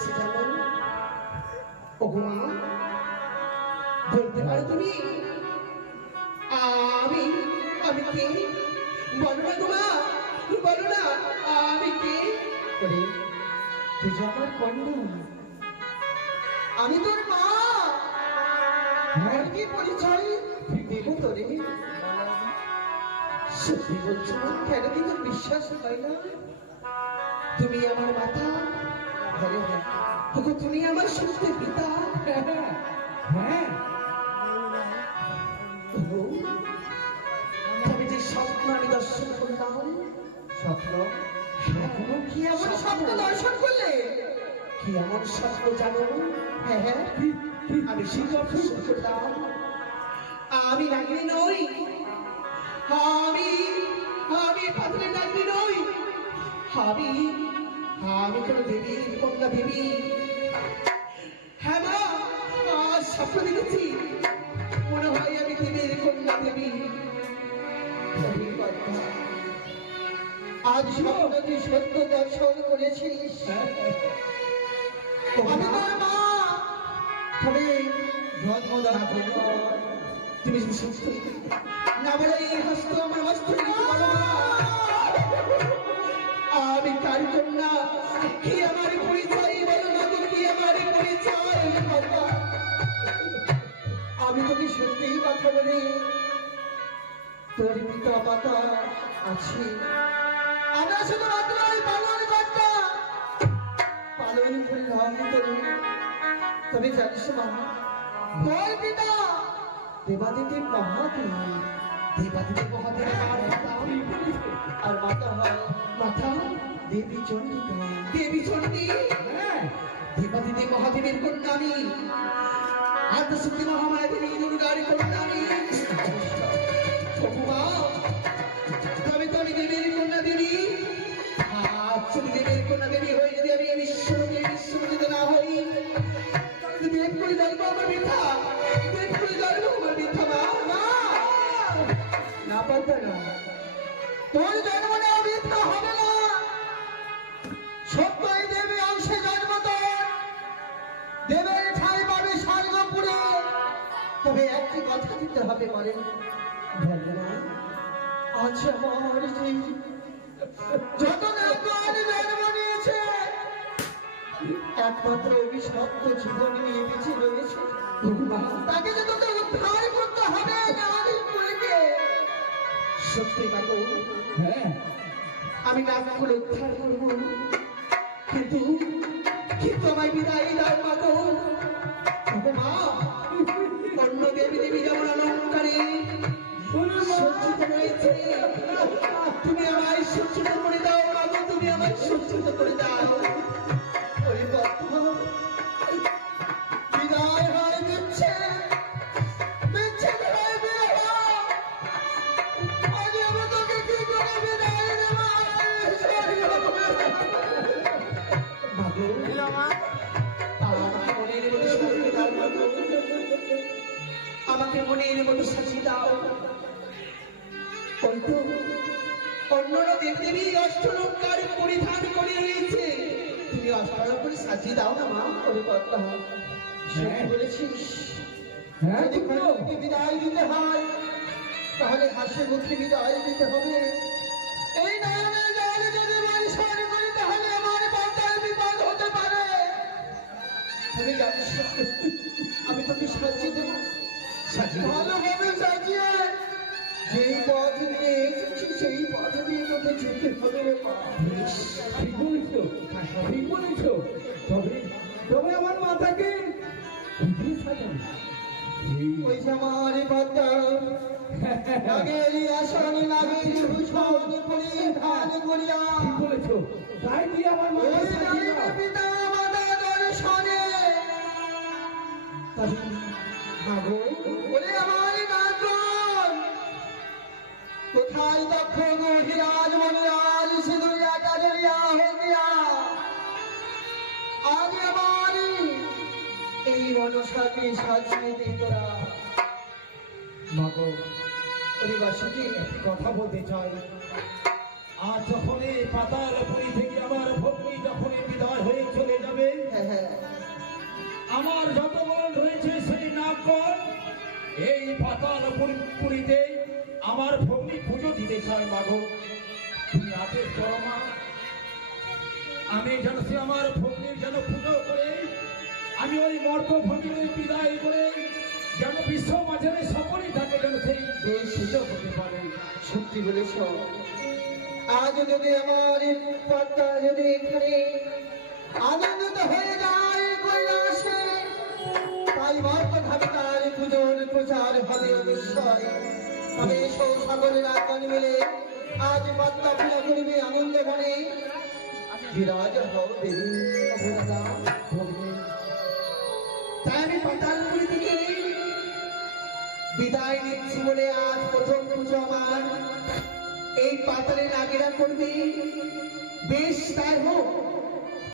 হয়েছে জানো? ওগো মা, বলতে পারো তুমি আমি আমি কে? বলো না গো মা, বলো না আমি কে? ওরে তুই যে আমার কন্যা, আমি তোর মা। হ্যাঁ কি পরিচয় দেব তোরে? সত্যি বলছো? কেন কি তোর বিশ্বাস হয় না? তুমি আমার মাতা, ওগো তুমি আমার সত্য পিতা। হ্যাঁ ওগো, তবে যে স্বপ্ন আমি দর্শন করলাম, স্বপ্ন এখনো কি এমন স্বপ্ন দর্শন করলে? কি এমন স্বপ্ন জানো? হ্যাঁ হ্যাঁ, আমি সেই দর্শন করলাম। আমি নাগিনী নই, আমি আমি পাথরের নাগিনী নই, আমি আমি কোনো দেবীর কন্যা দেবী। হ্যাঁ মা, আজ স্বপ্ন দেখেছি, মনে হয় আমি দেবীর কন্যা দেবী। আজ স্বপ্ন তুই সত্য দর্শন করেছিস। আমি তোর মা। তবে জন্মদাতা তুমি যদি সুস্থ না বলে এই হস্ত আমার হস্ত নিতে পারো না। আমি কার কন্যা? কি আমার পরিচয় বলো না তো, কি আমার পরিচয়? বাবা, আমি তোকে সত্যিই কথা বলি, তোর পিতা মাতা আছে, আমরা শুধুমাত্র ওই পালন কর্তা। পালন করলাম তোরে। তবে জানিস মা, বল পিতা। দেবাদিদেব মহাদেব দেবাদিদেব মহাদেব আমার পিতা, আর মাতা হয় মাতা দেবী চন্ডিকা। দেবী চণ্ডী। হ্যাঁ দেবাদিদেব মহাদেবের কন্যা আমি, আদ্যশক্তি মহামায়া দেবী দুর্গার কন্যা আমি। মা, তবে তো আমি দেবীর কন্যা দেবী। আজ যদি দেবীর কন্যা দেবী হয়ে যদি আমি বিশ্বজিত না হই, তাহলে দেব করে জানবো আমার বৃথা, দেব করে জানবো আমার বৃথা। মা মা, না পারবে না, তোর জন্ম নেওয়া বৃথা হবে না। সত্যই দেবী অংশে জন্ম তোর, দেবের ঠাঁই পাবে স্বর্গপুরে। তবে একটি কথা দিতে হবে পারে, আজ আমার যে যত দেবগণ জন্ম নিয়েছে, একমাত্র অভিশপ্ত জীবন নিয়ে বেঁচে রয়েছে, তাকে যে তোকে উদ্ধার করতে হবে নারীর কুলকে। সত্যি বাবু, হ্যাঁ আমি নাগকুল উদ্ধার করবো, কিন্তু কিন্তু আমায় বিদায় দাও মাগো। ওগো মা, অন্য দেবী দেবী যেমন অলঙ্কারে সজ্জিত রয়েছে, তুমি আমায় সজ্জিত করে দাও মাগো, তুমি আমায় সজ্জিত করে দাও। ওই কথা বিদায় হয় দিচ্ছে, বিচ্ছেদ হয় বিবাহ। আজ আমি তোকে কি করে বিদায় দেব? মাগো, আমাকে মনের মতো সাজিয়ে দাও মাগো। আমাকে মনের মতো সাজিয়ে দাও। ওই তো অন্যরা দেবদেবী অষ্টলঙ্কার পরিধান করে রয়েছে, তুমি অষ্টলঙ্কার সাজিয়ে দাও না মা। ওরে কথা সত্যি বলেছিস। যদি কোনোকে বিদায় দিতে হয়, তাহলে হাসি মুখে বিদায় দিতে হবে। এই নয়নের জলে যদি বর্ষণ করি, তাহলে আমার মাথায় বিপদ হতে পারে। তুমি জানিস না, আমি তোকে সাজিয়ে দেবো, সাজিয়ে দেবো। ভালোভাবে সাজিয়ে যেই পথ দিয়ে এসেছি সেই পথ দিয়ে তোকে যেতে হবে রে মা। ঠিক বলেছ, ঠিক বলেছ। তবে তবে আমার মাথাকে ওই যে আমার পদ্মা নাগেরি আসন নাগেরি ভূষণ পরিধান করিয়া ঠিক বলেছ, তাই দিয়ে আমার ওই মাথা সাজিয়ে নারী দাও। পিতা মাতা দর্শনে তবে মাগো, ওরে আমার নাগন কোথায় দক্ষ গহিরাজ মনিরাজ সিঁদুরিয়া কাজরিয়া হলদিয়া, আজ আমার এই মনসাকে সাজিয়ে দে তোরা। মাগো, পরিবাসীকে একটি কথা বলতে চাই। আর যখন এই পাতালপুরী থেকে আমার ভগ্নী যখন বিদায় হয়ে চলে যাবে, হ্যাঁ হ্যাঁ আমার যত বল রয়েছে সেই নাগগণ এই পাতালপুরীতে আমার ভগ্নী পুজো দিতে চায়। মাগো তুমি আদেশ করো মা, আমি যেন সে আমার ভগ্নীর যেন পুজো করে আমি ওই মর্ত ভগ্নীর ওই বিদায় করে যেন বিশ্ব মাঝারে সকলেই থাকে যেন সেই বেশ সুযোগ হতে পারে। সত্যি বলেছ। আজ যদি আমার পদ্মা যদি এখানে আনন্দিত হয়ে যায় কৈলাসে, তাই মর্ত ঘাটে তার পুজোর প্রচার হবে অবশ্যই। তবে সৌ সকলের আত্মান মিলে আজ পদ্মা পূজা করিবে আনন্দ মনে। বিরাজ হও দেবী অভয়দাদা ভগ্নী। তাই আমি পাতালপুরি থেকে বিদায় নিচ্ছি বলে আজ প্রথম পুজো আমার এই পাতালে নাগেরা করবে। বেশ তাই হোক,